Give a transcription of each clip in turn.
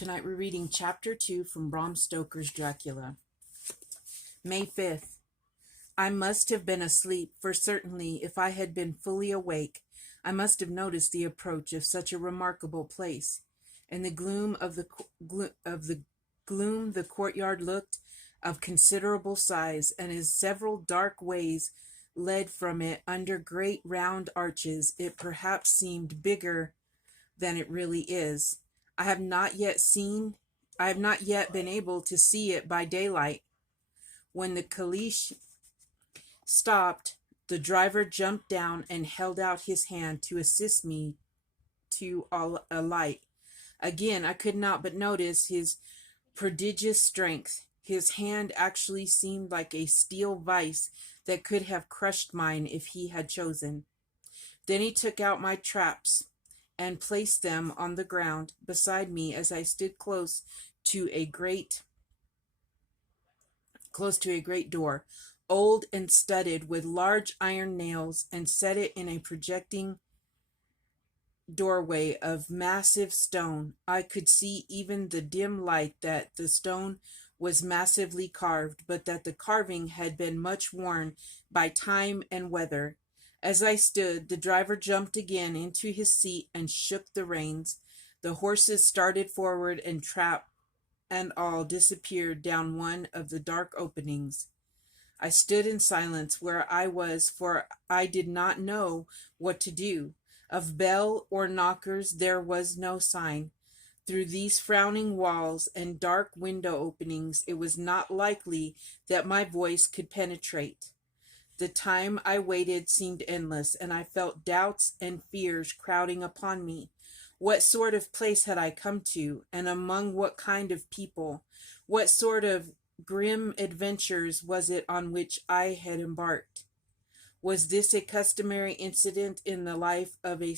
Tonight we're reading Chapter 2 from Bram Stoker's Dracula. May 5th. I must have been asleep, for certainly if I had been fully awake, I must have noticed the approach of such a remarkable place. In the gloom of the courtyard looked of considerable size, and as several dark ways led from it under great round arches, it perhaps seemed bigger than it really is. I have not yet been able to see it by daylight. When the caleche stopped, the driver jumped down and held out his hand to assist me to alight. Again, I could not but notice his prodigious strength. His hand actually seemed like a steel vice that could have crushed mine if he had chosen. Then he took out my traps and placed them on the ground beside me as I stood close to a great door, old and studded with large iron nails, and set it in a projecting doorway of massive stone. I could see even the dim light that the stone was massively carved, but that the carving had been much worn by time and weather. As I stood, the driver jumped again into his seat and shook the reins. The horses started forward, and trap and all disappeared down one of the dark openings. I stood in silence where I was, for I did not know what to do. Of bell or knockers there was no sign. Through these frowning walls and dark window openings it was not likely that my voice could penetrate. The time I waited seemed endless, and I felt doubts and fears crowding upon me. What sort of place had I come to, and among what kind of people? What sort of grim adventures was it on which I had embarked? Was this a customary incident in the life of a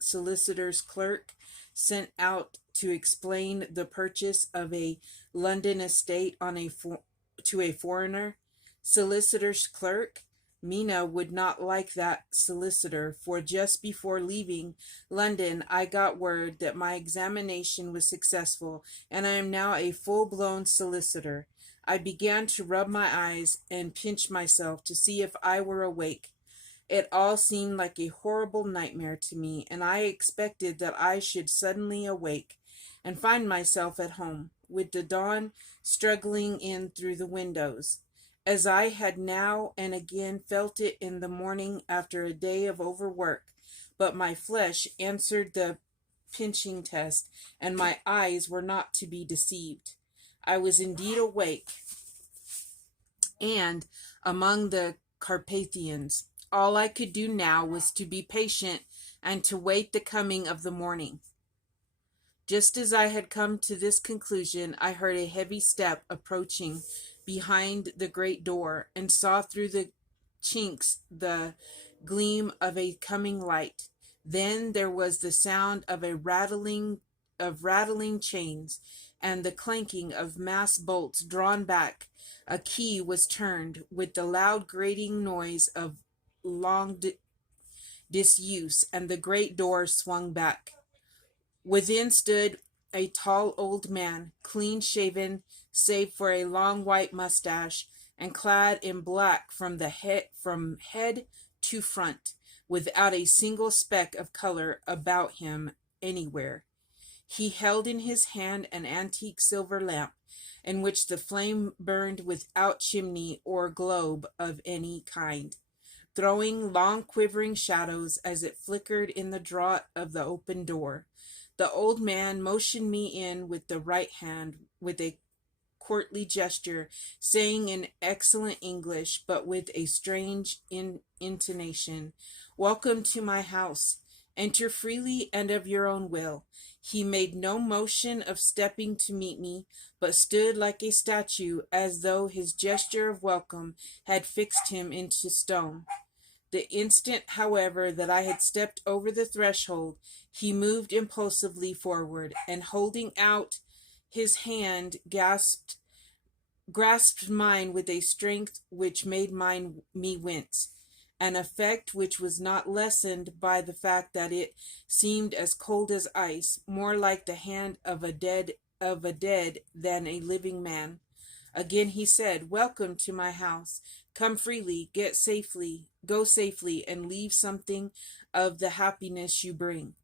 solicitor's clerk sent out to explain the purchase of a London estate to a foreigner? Solicitor's clerk? Mina would not like that solicitor, for just before leaving London I got word that my examination was successful, and I am now a full-blown solicitor. I began to rub my eyes and pinch myself to see if I were awake. It all seemed like a horrible nightmare to me, and I expected that I should suddenly awake and find myself at home, with the dawn struggling in through the windows, as I had now and again felt it in the morning after a day of overwork. But my flesh answered the pinching test, and my eyes were not to be deceived. I was indeed awake, and among the Carpathians. All I could do now was to be patient and to wait the coming of the morning. Just as I had come to this conclusion, I heard a heavy step approaching behind the great door, and saw through the chinks the gleam of a coming light. Then there was the sound of rattling chains, and the clanking of mass bolts drawn back. A key was turned with the loud grating noise of long disuse, and the great door swung back. Within stood a tall old man, clean-shaven, save for a long white mustache, and clad in black from head to front, without a single speck of color about him anywhere. He held in his hand an antique silver lamp, in which the flame burned without chimney or globe of any kind, throwing long quivering shadows as it flickered in the draught of the open door. The old man motioned me in with the right hand with a courtly gesture, saying in excellent English, but with a strange intonation, "Welcome to my house. Enter freely and of your own will." He made no motion of stepping to meet me, but stood like a statue, as though his gesture of welcome had fixed him into stone. The instant, however, that I had stepped over the threshold, he moved impulsively forward, and holding out his hand, grasped mine with a strength which made me wince, an effect which was not lessened by the fact that it seemed as cold as ice, more like the hand of a dead of a dead than a living man. Again he said, "Welcome to my house. Come freely, go safely, and leave something of the happiness you bring."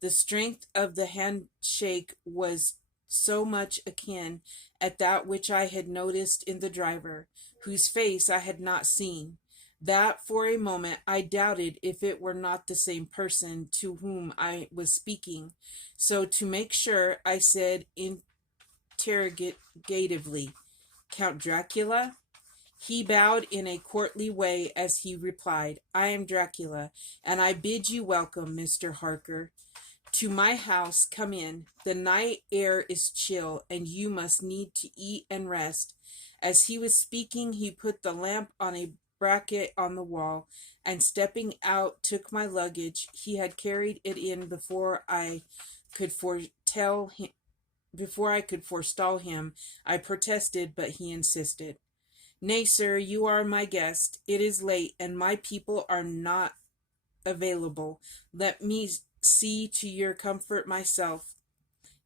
The strength of the handshake was so much akin at that which I had noticed in the driver, whose face I had not seen, that for a moment I doubted if it were not the same person to whom I was speaking. So to make sure, I said interrogatively, "Count Dracula?" He bowed in a courtly way as he replied, "I am Dracula, and I bid you welcome, Mr. Harker. To my house come in. The night air is chill, and you must need to eat and rest." As he was speaking, he put the lamp on a bracket on the wall, and stepping out took my luggage. He had carried it in could foretell him, before I could forestall him. I protested, but he insisted. "Nay, sir, you are my guest. It is late, and my people are not available. Let me see to your comfort myself."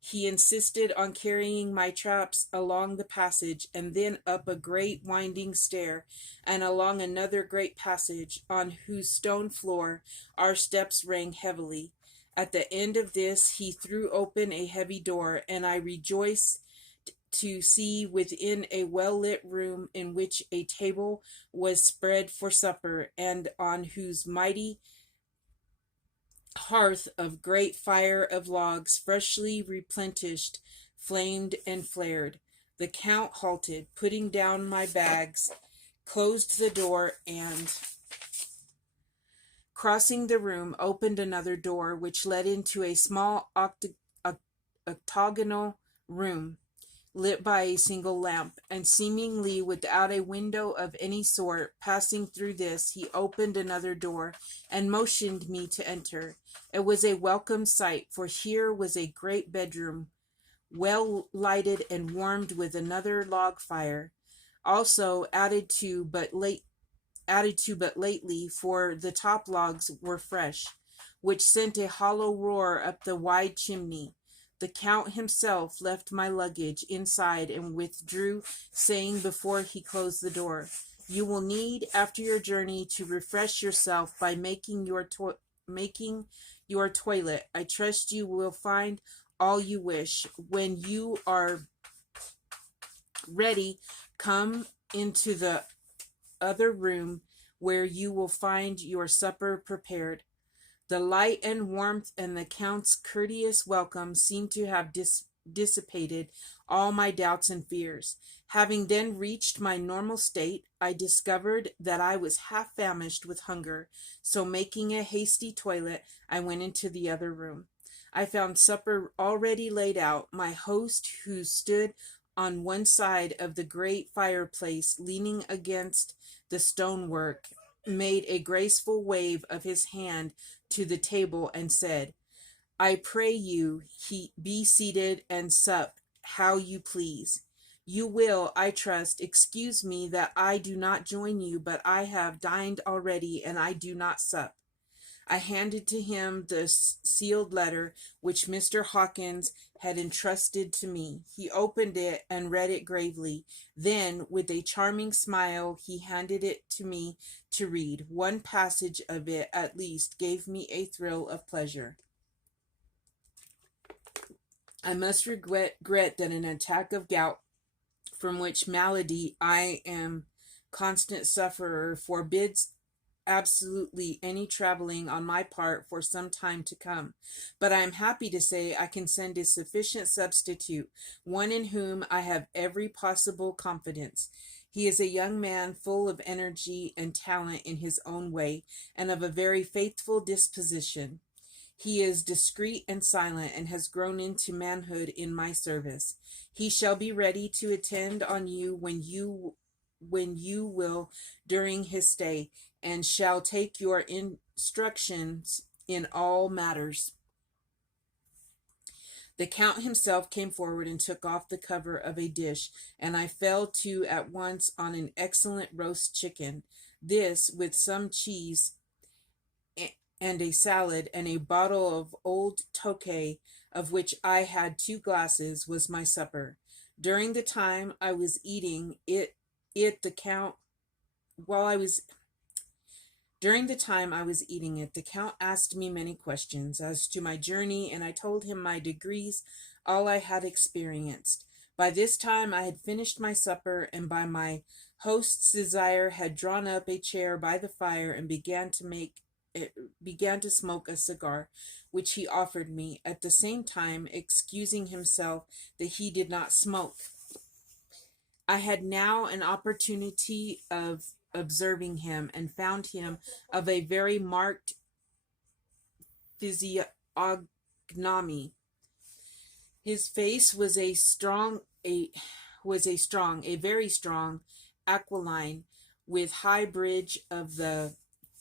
He insisted on carrying my traps along the passage, and then up a great winding stair, and along another great passage, on whose stone floor our steps rang heavily. At the end of this he threw open a heavy door, and I rejoiced to see within a well-lit room in which a table was spread for supper, and on whose mighty hearth of great fire of logs, freshly replenished, flamed and flared. The Count halted, putting down my bags, closed the door, and, crossing the room, opened another door, which led into a small octagonal room, lit by a single lamp, and seemingly without a window of any sort. Passing through this, he opened another door, and motioned me to enter. It was a welcome sight, for here was a great bedroom, well lighted and warmed with another log fire, also added to but lately, for the top logs were fresh, which sent a hollow roar up the wide chimney. The Count himself left my luggage inside and withdrew, saying before he closed the door, "You will need, after your journey, to refresh yourself by making your toilet. I trust you will find all you wish. When you are ready, come into the other room, where you will find your supper prepared." The light and warmth and the Count's courteous welcome seemed to have dissipated all my doubts and fears. Having then reached my normal state, I discovered that I was half famished with hunger, so making a hasty toilet, I went into the other room. I found supper already laid out. My host, who stood on one side of the great fireplace, leaning against the stonework, made a graceful wave of his hand to the table, and said, "I pray you, be seated and sup how you please. You will, I trust, excuse me that I do not join you, but I have dined already, and I do not sup." I handed to him the sealed letter which Mr. Hawkins had entrusted to me. He opened it and read it gravely. Then, with a charming smile, he handed it to me to read. One passage of it, at least, gave me a thrill of pleasure. "I must regret that an attack of gout, from which malady I am constant sufferer, forbids absolutely any traveling on my part for some time to come. But I am happy to say I can send a sufficient substitute, one in whom I have every possible confidence. He is a young man full of energy and talent in his own way, and of a very faithful disposition. He is discreet and silent, and has grown into manhood in my service. He shall be ready to attend on you when you will during his stay, and shall take your instructions in all matters." The Count himself came forward and took off the cover of a dish, and I fell to at once on an excellent roast chicken. This, with some cheese and a salad and a bottle of old Tokay, of which I had 2 glasses, was my supper. During the time I was eating it, the count, while I was During the time I was eating it, the Count asked me many questions as to my journey, and I told him my degrees, all I had experienced. By this time I had finished my supper, and by my host's desire had drawn up a chair by the fire and began to smoke a cigar, which he offered me, at the same time excusing himself that he did not smoke. I had now an opportunity of observing him, and found him of a very marked physiognomy. His face was a very strong, aquiline, with high bridge of the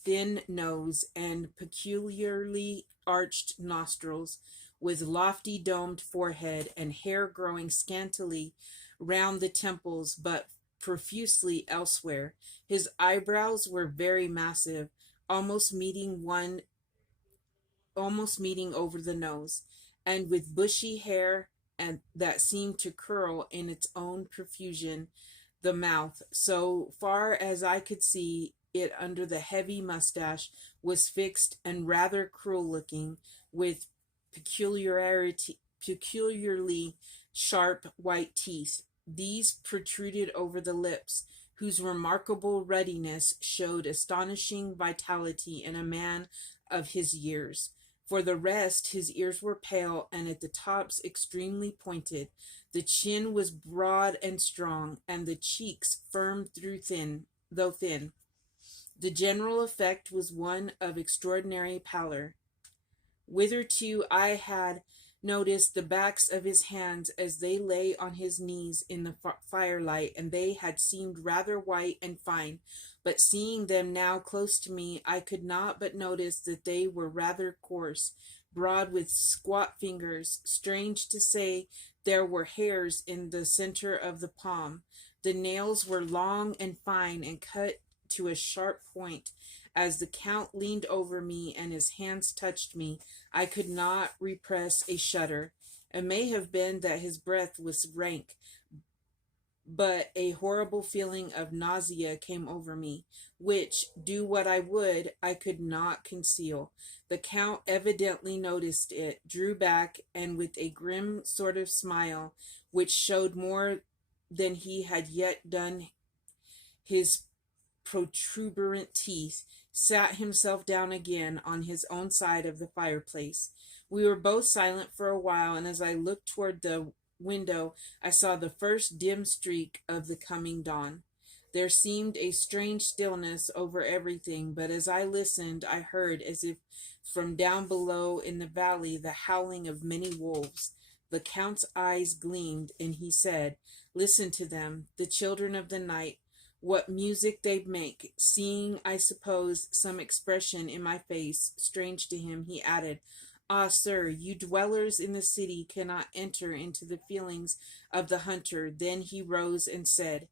thin nose and peculiarly arched nostrils, with lofty domed forehead, and hair growing scantily round the temples, but profusely elsewhere. His eyebrows were very massive, almost meeting one almost meeting over the nose, and with bushy hair and that seemed to curl in its own profusion the mouth, so far as I could see it under the heavy mustache, was fixed and rather cruel looking, with peculiarly sharp white teeth. These protruded over the lips, whose remarkable ruddiness showed astonishing vitality in a man of his years. For the rest, his ears were pale, and at the tops extremely pointed. The chin was broad and strong, and the cheeks firm though thin. The general effect was one of extraordinary pallor. Hitherto I had noticed the backs of his hands as they lay on his knees in the firelight, and they had seemed rather white and fine, but seeing them now close to me, I could not but notice that they were rather coarse, broad, with squat fingers. Strange to say, there were hairs in the center of the palm. The nails were long and fine, and cut to a sharp point. As the Count leaned over me and his hands touched me, I could not repress a shudder. It may have been that his breath was rank, but a horrible feeling of nausea came over me, which, do what I would, I could not conceal. The Count evidently noticed it, drew back, and with a grim sort of smile, which showed more than he had yet done his protuberant teeth, sat himself down again on his own side of the fireplace. We were both silent for a while, and as I looked toward the window, I saw the first dim streak of the coming dawn. There seemed a strange stillness over everything, but as I listened, I heard, as if from down below in the valley, the howling of many wolves. The Count's eyes gleamed, and he said, "Listen to them, the children of the night. What music they make!" Seeing, I suppose, some expression in my face, strange to him, he added, "Ah, sir, you dwellers in the city cannot enter into the feelings of the hunter." Then he rose and said,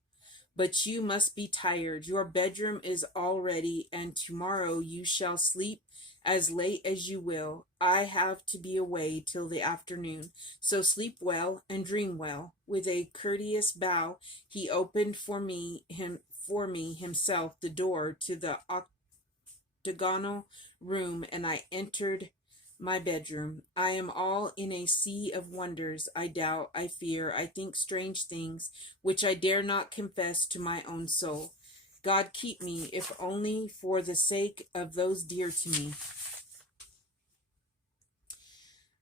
"But you must be tired. Your bedroom is all ready, and tomorrow you shall sleep as late as you will. I have to be away till the afternoon, so sleep well and dream well." With a courteous bow, he opened for me himself the door to the octagonal room, and I entered my bedroom. I am all in a sea of wonders. I doubt, I fear, I think strange things, which I dare not confess to my own soul. God keep me, if only for the sake of those dear to me.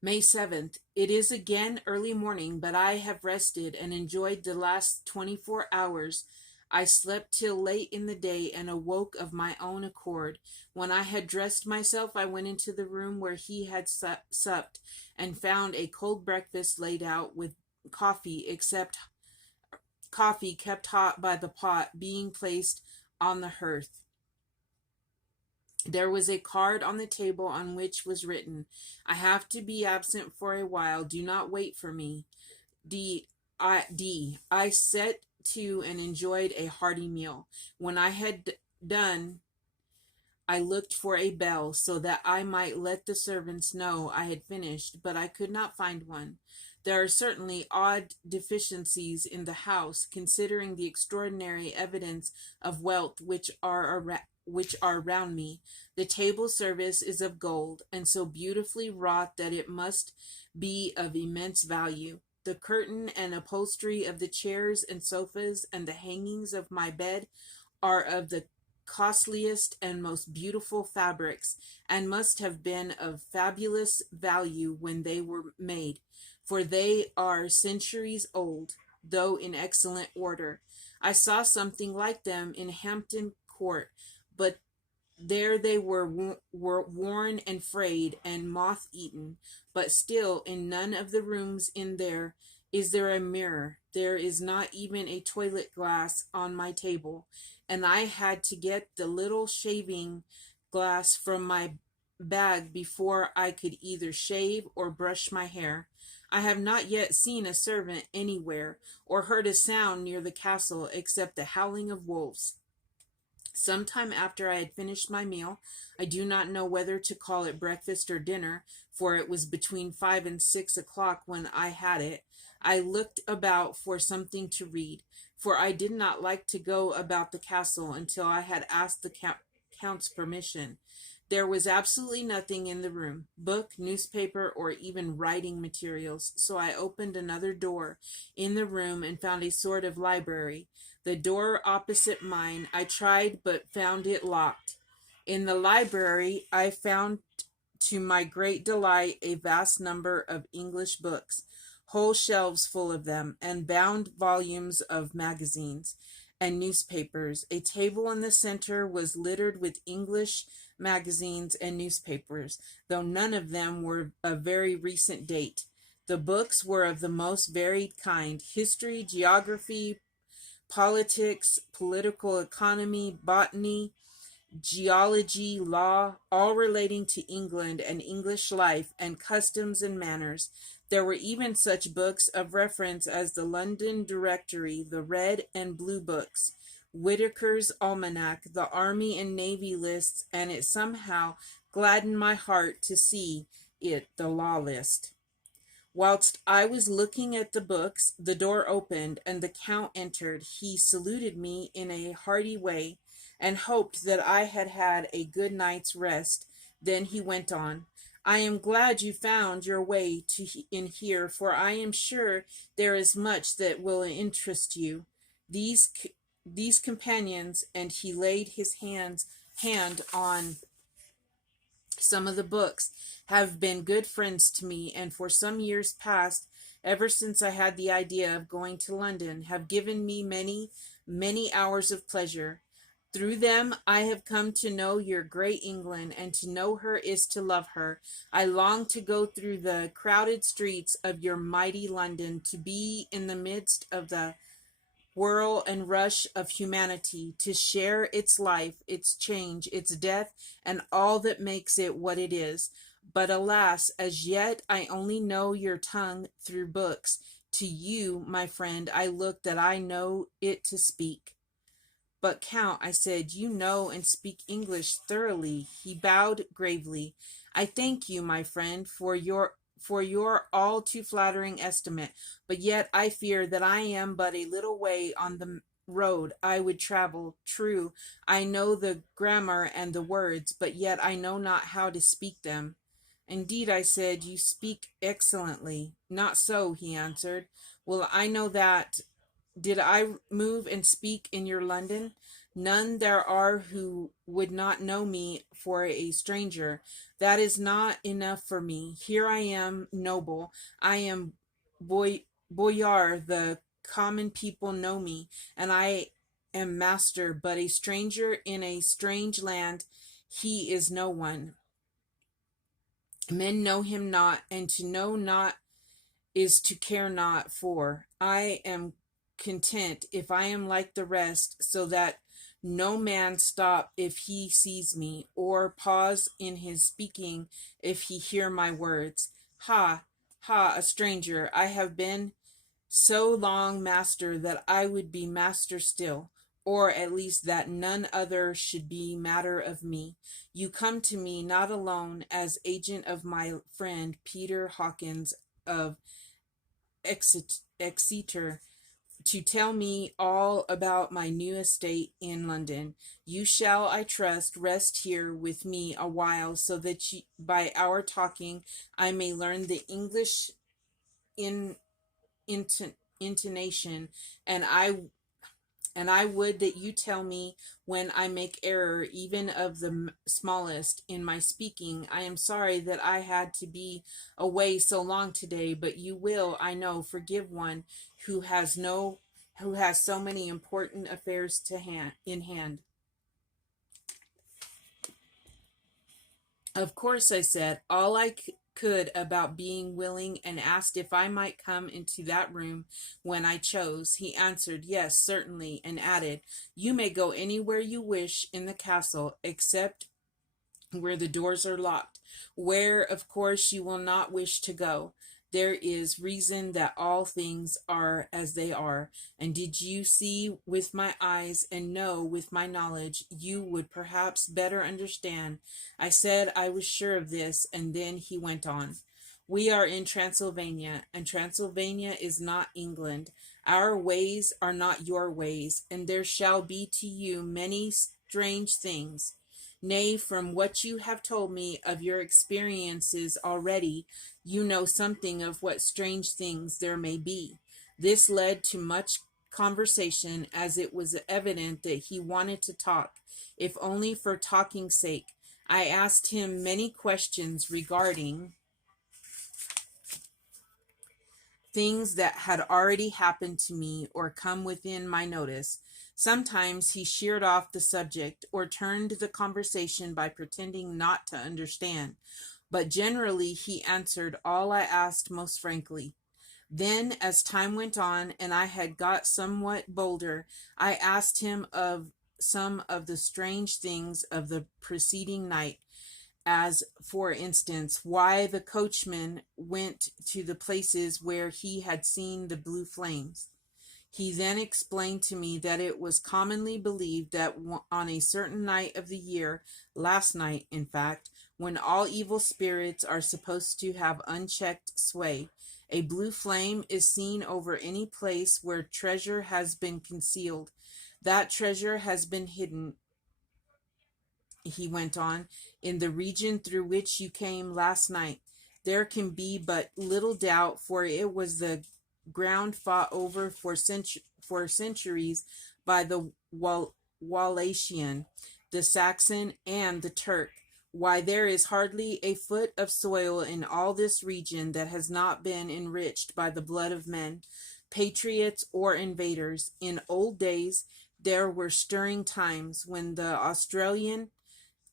May 7th. It is again early morning, but I have rested and enjoyed the last 24 hours. I slept till late in the day and awoke of my own accord. When I had dressed myself, I went into the room where he had supped, and found a cold breakfast laid out, with coffee kept hot by the pot being placed on the hearth. There was a card on the table on which was written, "I have to be absent for a while. Do not wait for me. I set to and enjoyed a hearty meal. When I had done, I looked for a bell so that I might let the servants know I had finished, but I could not find one. There are certainly odd deficiencies in the house, considering the extraordinary evidence of wealth which are round me. The table service is of gold, and so beautifully wrought that it must be of immense value. The curtain and upholstery of the chairs and sofas and the hangings of my bed are of the costliest and most beautiful fabrics, and must have been of fabulous value when they were made, for they are centuries old, though in excellent order. I saw something like them in Hampton Court, but there they were worn and frayed and moth-eaten, but still in none of the rooms in there is there a mirror. There is not even a toilet glass on my table, and I had to get the little shaving glass from my bag before I could either shave or brush my hair. I have not yet seen a servant anywhere, or heard a sound near the castle except the howling of wolves. Some time after I had finished my meal, I do not know whether to call it breakfast or dinner, for it was between 5 and 6 o'clock when I had it, I looked about for something to read, for I did not like to go about the castle until I had asked the count's permission. There was absolutely nothing in the room, book, newspaper, or even writing materials, so I opened another door in the room and found a sort of library. The door opposite mine I tried but found it locked. In the library I found to my great delight a vast number of English books, whole shelves full of them, and bound volumes of magazines and newspapers. A table in the center was littered with English magazines and newspapers, though none of them were of very recent date. The books were of the most varied kind: history, geography, politics, political economy, botany, geology, law, all relating to England and English life and customs and manners. There were even such books of reference as the London Directory, the Red and Blue Books, Whitaker's Almanac, the Army and Navy lists, and it somehow gladdened my heart to see it the law list. Whilst I was looking at the books, the door opened, and the Count entered. He saluted me in a hearty way, and hoped that I had had a good night's rest. Then he went on, "I am glad you found your way in here, for I am sure there is much that will interest you. These these companions," and he laid his hand on some of the books, "have been good friends to me, and for some years past, ever since I had the idea of going to London, have given me many, many hours of pleasure. Through them I have come to know your great England, and to know her is to love her. I long to go through the crowded streets of your mighty London, to be in the midst of the whirl and rush of humanity, to share its life, its change, its death, and all that makes it what it is. But alas, as yet I only know your tongue through books. To you, my friend, I look that I know it to speak." "But, Count," I said, "you know and speak English thoroughly." He bowed gravely. "I thank you, my friend, for your all too flattering estimate, but yet I fear that I am but a little way on the road I would travel. True, I know the grammar and the words, but yet I know not how to speak them." "Indeed," I said, "you speak excellently." "Not so," he answered. "Well, I know that. Did I move and speak in your London? None there are who would not know me for a stranger. That is not enough for me. Here I am noble. I am boyar. The common people know me, and I am master, but a stranger in a strange land, he is no one. Men know him not, and to know not is to care not for. I am content if I am like the rest, so that no man stop if he sees me, or pause in his speaking if he hear my words. Ha, ha, a stranger, I have been so long master that I would be master still. or at least that none other should be matter of me. You come to me not alone as agent of my friend Peter Hawkins of Exeter, to tell me all about my new estate in London. You shall, I trust, rest here with me a while, so that by our talking I may learn the English in, intonation, and I would that you tell me when I make error, even of the smallest, in my speaking. I am sorry that I had to be away so long today, but you will, I know, forgive one who has no who has so many important affairs in hand. Of course, I said all I could about being willing, and asked if I might come into that room when I chose. He answered, yes, certainly, and added, you may go anywhere you wish in the castle, except where the doors are locked, where, of course, you will not wish to go. There is reason that all things are as they are, and did you see with my eyes and know with my knowledge, you would perhaps better understand. I said I was sure of this, and then he went on. We are in Transylvania, and Transylvania is not England. Our ways are not your ways, and there shall be to you many strange things. Nay, from what you have told me of your experiences already, you know something of what strange things there may be. This led to much conversation, as it was evident that he wanted to talk, if only for talking's sake. I asked him many questions regarding things that had already happened to me or come within my notice. Sometimes he sheered off the subject or turned the conversation by pretending not to understand, but generally he answered all I asked most frankly. Then, as time went on and I had got somewhat bolder, I asked him of some of the strange things of the preceding night, as, for instance, why the coachman went to the places where he had seen the blue flames. He then explained to me that it was commonly believed that on a certain night of the year, last night, in fact, when all evil spirits are supposed to have unchecked sway, a blue flame is seen over any place where treasure has been concealed. That treasure has been hidden, he went on, in the region through which you came last night. There can be but little doubt, for it was the ground fought over for centuries by the Wallachia, the Saxon, and the Turk. Why, there is hardly a foot of soil in all this region that has not been enriched by the blood of men, patriots or invaders. In old days there were stirring times when the Austrian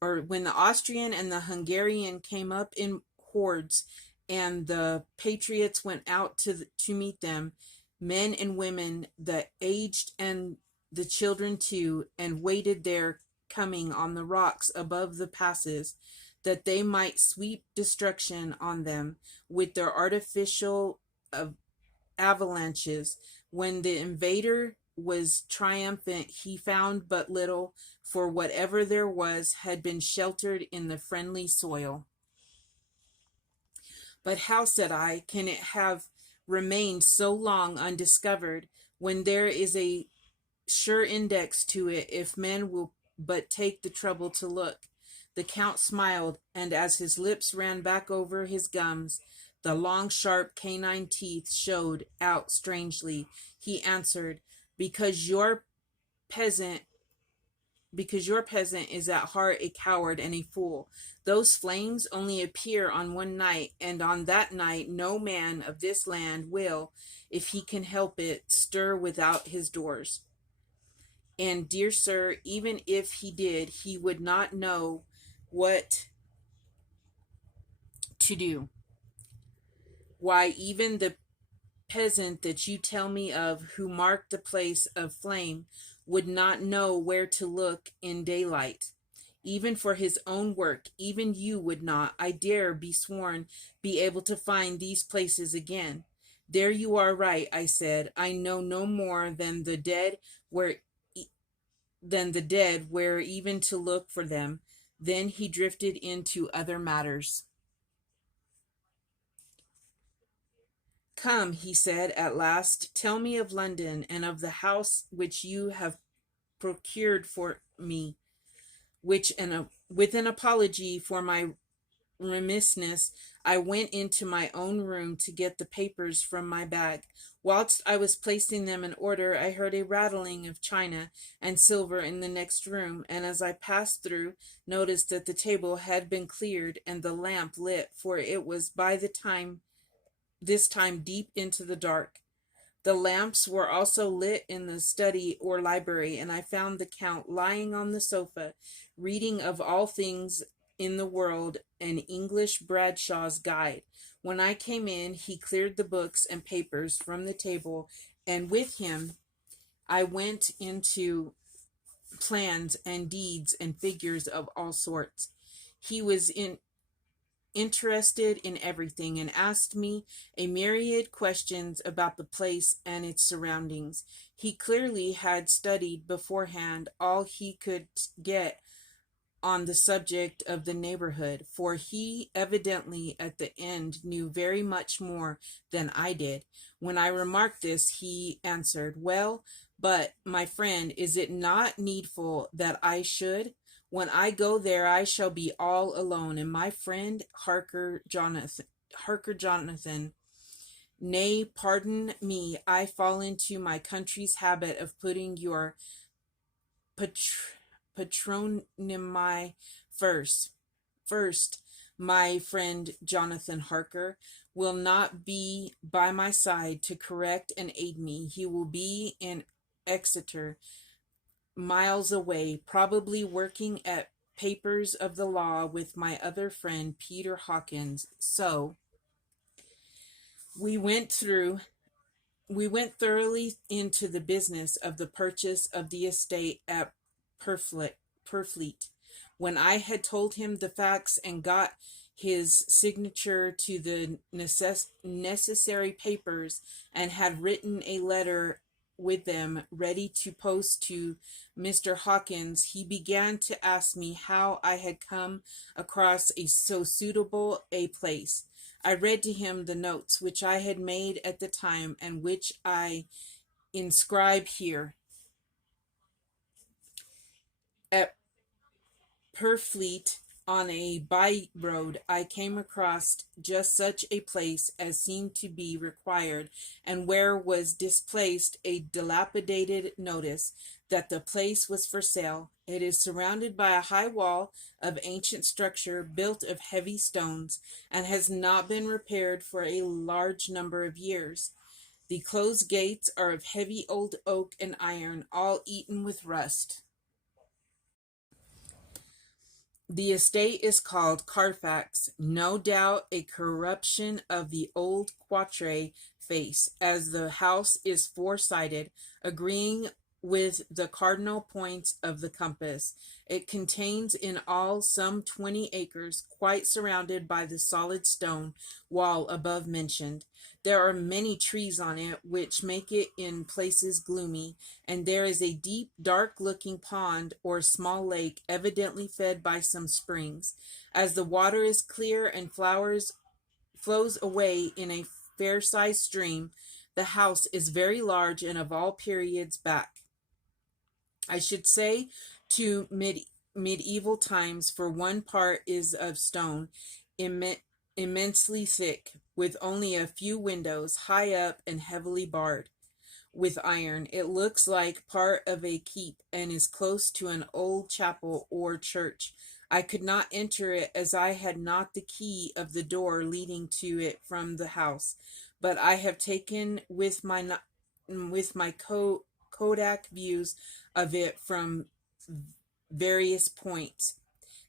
and the Hungarian came up in hordes, and the patriots went out to meet them, men and women, the aged and the children too, and waited their coming on the rocks above the passes, that they might sweep destruction on them with their artificial avalanches. When the invader was triumphant, he found but little, for whatever there was had been sheltered in the friendly soil. But how, said I, can it have remained so long undiscovered, when there is a sure index to it, if men will but take the trouble to look? The Count smiled, and as his lips ran back over his gums, the long, sharp canine teeth showed out strangely. He answered, because your peasant is at heart a coward and a fool. Those flames only appear on one night, and on that night no man of this land will, if he can help it, stir without his doors. And, dear sir, even if he did, he would not know what to do. Why, even the peasant that you tell me of, who marked the place of flame, would not know where to look in daylight, even for his own work. Even you would not, I dare be sworn, be able to find these places again. There you are right, I said. I know no more than the dead where than the dead where even to look for them. Then he drifted into other matters. Come, he said at last, tell me of London and of the house which you have procured for me, with an apology for my remissness, I went into my own room to get the papers from my bag. Whilst I was placing them in order, I heard a rattling of china and silver in the next room, and as I passed through, noticed that the table had been cleared and the lamp lit, for it was by the time this time deep into the dark. The lamps were also lit in the study or library, and I found the Count lying on the sofa, reading of all things in the world an English Bradshaw's Guide. When I came in, he cleared the books and papers from the table, and with him I went into plans and deeds and figures of all sorts. He was interested in everything and asked me a myriad questions about the place and its surroundings. He clearly had studied beforehand all he could get on the subject of the neighborhood, for he evidently at the end knew very much more than I did. When I remarked this, he answered, well, but, my friend, is it not needful that I should? When I go there, I shall be all alone, and my friend Harker Jonathan. Nay, pardon me, I fall into my country's habit of putting your patronymy first. First, my friend Jonathan Harker will not be by my side to correct and aid me. He will be in Exeter, miles away, probably working at papers of the law with my other friend Peter Hawkins. So we went through we went thoroughly into the business of the purchase of the estate at Purfleet. When I had told him the facts and got his signature to the necessary papers and had written a letter with them ready to post to Mr. Hawkins, he began to ask me how I had come across so suitable a place. I read to him the notes which I had made at the time and which I inscribe here. At Purfleet, on a by-road, I came across just such a place as seemed to be required, and where was displaced a dilapidated notice that the place was for sale. It is surrounded by a high wall of ancient structure built of heavy stones, and has not been repaired for a large number of years. The closed gates are of heavy old oak and iron, all eaten with rust. The estate is called Carfax, no doubt a corruption of the old Quatre face, as the house is four-sided, agreeing with the cardinal points of the compass. It contains in all some 20 acres, quite surrounded by the solid stone wall above mentioned. There are many trees on it, which make it in places gloomy, and there is a deep, dark-looking pond or small lake, evidently fed by some springs. As the water is clear and flows away in a fair-sized stream, the house is very large and of all periods back, I should say, to medieval times, for one part is of stone, immensely thick, with only a few windows, high up and heavily barred with iron. It looks like part of a keep, and is close to an old chapel or church. I could not enter it, as I had not the key of the door leading to it from the house, but I have taken with my Kodak views of it from various points.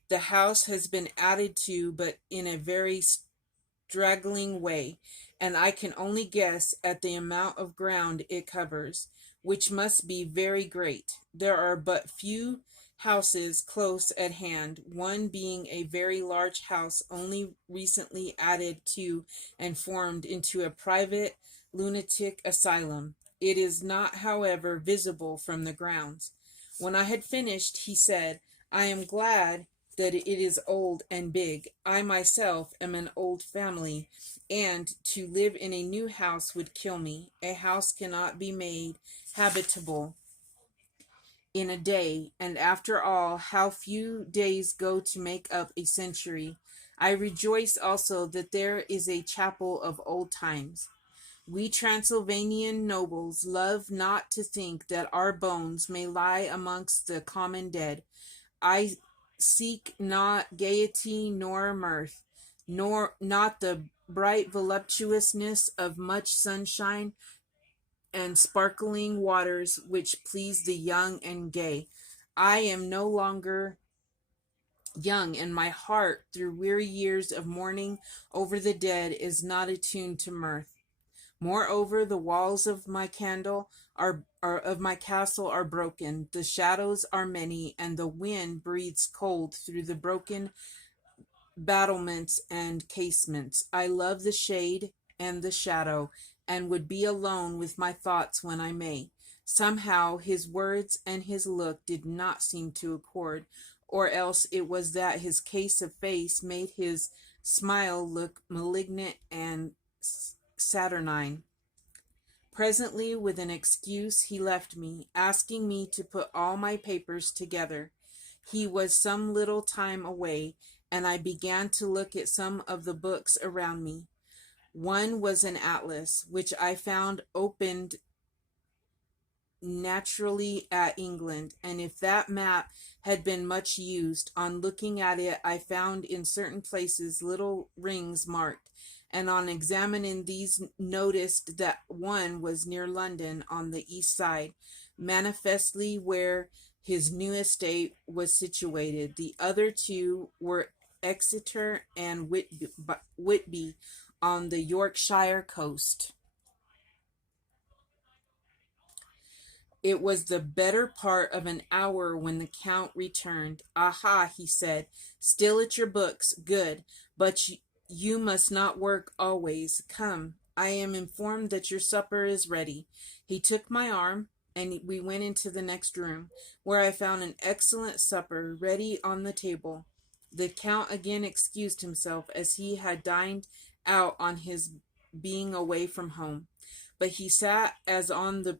The house has been added to, but in a very straggling way, and I can only guess at the amount of ground it covers, which must be very great. There are but few houses close at hand, one being a very large house only recently added to and formed into a private lunatic asylum. It is not, however, visible from the grounds. When I had finished, he said, I am glad that it is old and big. I myself am an old family, and to live in a new house would kill me. A house cannot be made habitable in a day, and after all, how few days go to make up a century. I rejoice also that there is a chapel of old times. We Transylvanian nobles love not to think that our bones may lie amongst the common dead. I seek not gaiety nor mirth, nor not the bright voluptuousness of much sunshine and sparkling waters which please the young and gay. I am no longer young, and my heart, through weary years of mourning over the dead, is not attuned to mirth. Moreover, the walls of my candle are of my castle are broken. The shadows are many, and the wind breathes cold through the broken battlements and casements. I love the shade and the shadow, and would be alone with my thoughts when I may. Somehow his words and his look did not seem to accord, or else it was that his case of face made his smile look malignant and saturnine. Presently, with an excuse, he left me, asking me to put all my papers together. He was some little time away, and I began to look at some of the books around me. One was an atlas, which I found opened naturally at England, and if that map had been much used, on looking at it I found in certain places little rings marked, and on examining these noticed that one was near London on the east side, manifestly where his new estate was situated. The other two were Exeter and Whitby on the Yorkshire coast. It was the better part of an hour when the Count returned. Aha, he said, still at your books. Good, but you must not work always. Come, I am informed that your supper is ready. He took my arm, and we went into the next room, where I found an excellent supper ready on the table. The Count again excused himself, as he had dined out on his being away from home. But he sat as on the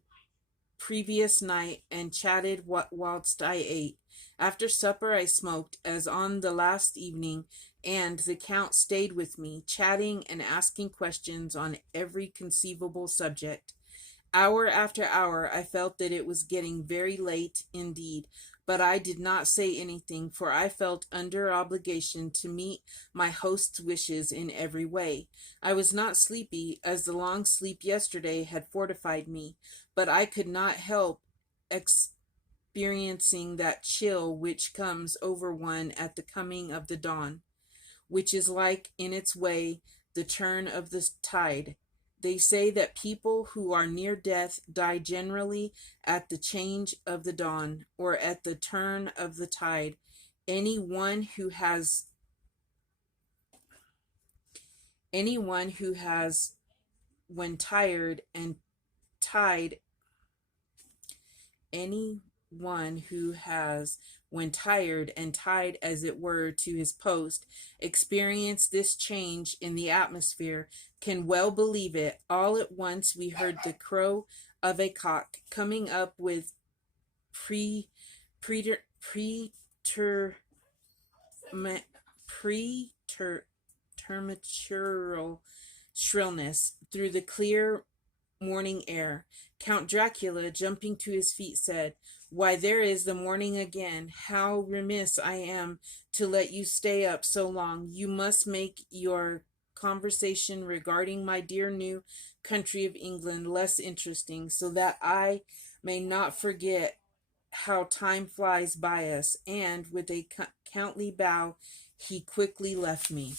previous night and chatted whilst I ate. After supper I smoked as on the last evening, and the Count stayed with me, chatting and asking questions on every conceivable subject. Hour after hour I felt that it was getting very late indeed, but I did not say anything, for I felt under obligation to meet my host's wishes in every way. I was not sleepy, as the long sleep yesterday had fortified me, but I could not help experiencing that chill which comes over one at the coming of the dawn, which is like, in its way, the turn of the tide. They say that people who are near death die generally at the change of the dawn, or at the turn of the tide. Anyone who has when tired and tide anyone who has, when tired and tied as it were to his post, experienced this change in the atmosphere, can well believe it. All at once we heard the crow of a cock coming up with preternatural shrillness through the clear morning air. Count Dracula, jumping to his feet, said, Why, there is the morning again. How remiss I am to let you stay up so long. You must make your conversation regarding my dear new country of England less interesting, so that I may not forget how time flies by us. And with a countly bow, he quickly left me.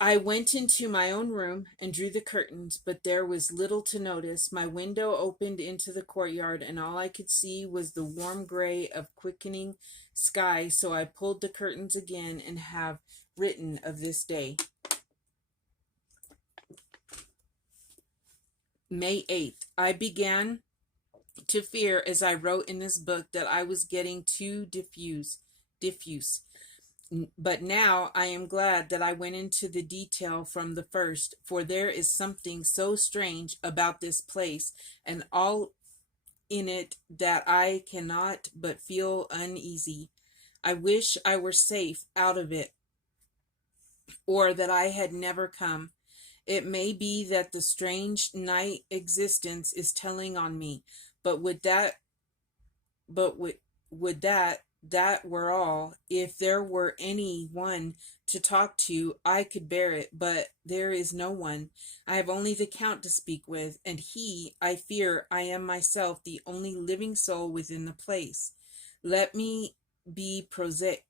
I went into my own room and drew the curtains, but there was little to notice. My window opened into the courtyard, and all I could see was the warm gray of quickening sky, so I pulled the curtains again and have written of this day. May 8th. I began to fear, as I wrote in this book, that I was getting too diffuse. But now I am glad that I went into the detail from the first, for there is something so strange about this place and all in it that I cannot but feel uneasy. I wish I were safe out of it, or that I had never come. It may be that the strange night existence is telling on me, but would that were all. If there were any one to talk to, I could bear it, but there is no one. I have only the Count to speak with, and I fear I am myself the only living soul within the place. Let me be prosaic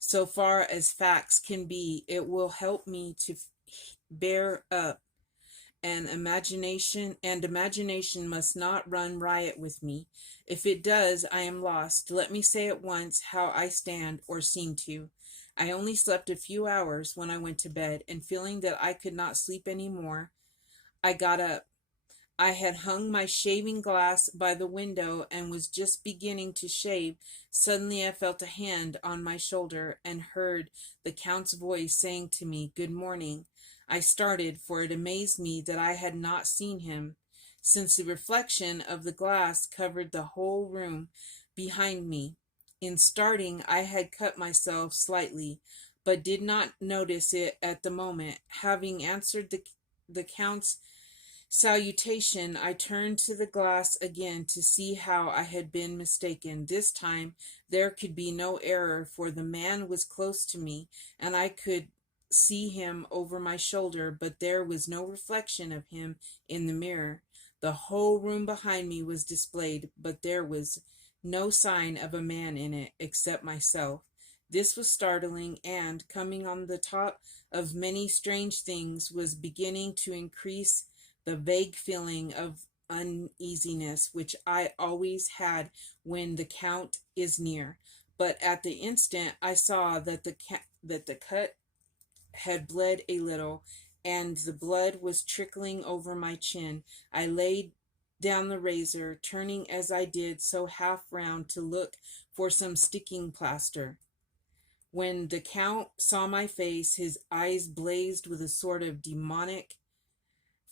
so far as facts can be. It will help me to bear up, and imagination must not run riot with me. If it does, I am lost. Let me say at once how I stand, or seem to. I only slept a few hours when I went to bed, and feeling that I could not sleep any more, I got up. I had hung my shaving glass by the window and was just beginning to shave. Suddenly I felt a hand on my shoulder and heard the Count's voice saying to me, "Good morning." I started, for it amazed me that I had not seen him, since the reflection of the glass covered the whole room behind me. In starting, I had cut myself slightly, but did not notice it at the moment. Having answered the Count's salutation, I turned to the glass again to see how I had been mistaken. This time there could be no error, for the man was close to me, and I could see him over my shoulder, but there was no reflection of him in the mirror. The whole room behind me was displayed, but there was no sign of a man in it except myself. This was startling, and, coming on the top of many strange things, was beginning to increase the vague feeling of uneasiness which I always had when the Count is near. But at the instant I saw that the cut had bled a little, and the blood was trickling over my chin. I laid down the razor, turning as I did so half round to look for some sticking plaster. When the Count saw my face, his eyes blazed with a sort of demonic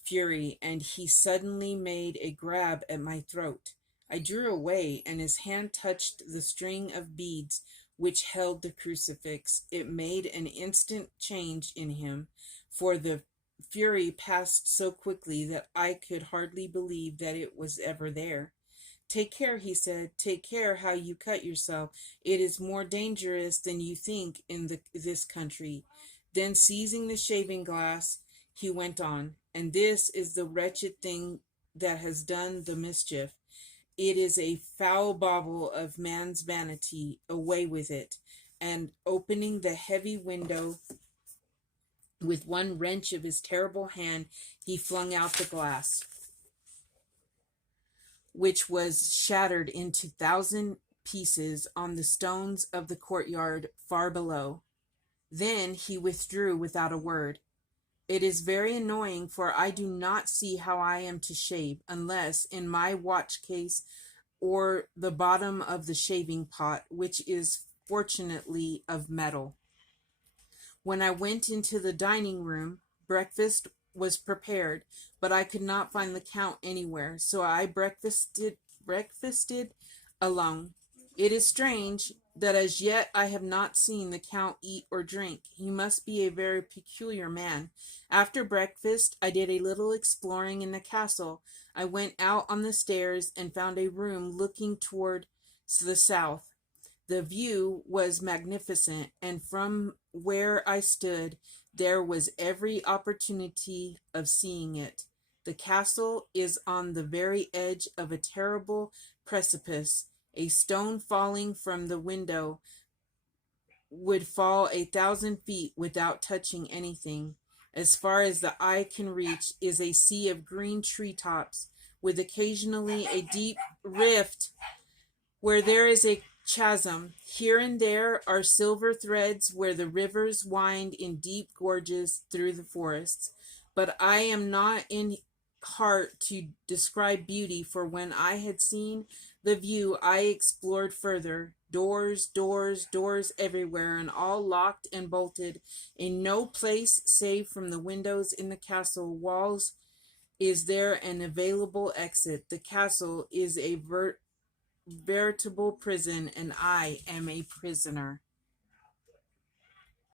fury, and he suddenly made a grab at my throat. I drew away, and his hand touched the string of beads which held the crucifix. It made an instant change in him, for the fury passed so quickly that I could hardly believe that it was ever there. "Take care," he said. "Take care how you cut yourself. It is more dangerous than you think in this country." Then, seizing the shaving glass, he went on, "And this is the wretched thing that has done the mischief. It is a foul bauble of man's vanity. Away with it." And opening the heavy window with one wrench of his terrible hand, he flung out the glass, which was shattered into 1,000 pieces on the stones of the courtyard far below. Then he withdrew without a word. It is very annoying, for I do not see how I am to shave, unless in my watch case or the bottom of the shaving pot, which is fortunately of metal. When I went into the dining room, breakfast was prepared, but I could not find the Count anywhere, so I breakfasted alone. It is strange that as yet I have not seen the Count eat or drink. He must be a very peculiar man. After breakfast, I did a little exploring in the castle. I went out on the stairs and found a room looking toward the south. The view was magnificent, and from where I stood there was every opportunity of seeing it. The castle is on the very edge of a terrible precipice. A stone falling from the window would fall 1,000 feet without touching anything. As far as the eye can reach is a sea of green treetops, with occasionally a deep rift where there is a chasm. Here and there are silver threads where the rivers wind in deep gorges through the forests. But I am not in heart to describe beauty, for when I had seen the view, I explored further. Doors, doors, doors everywhere, and all locked and bolted. In no place, save from the windows in the castle walls, is there an available exit. The castle is a veritable prison, and I am a prisoner.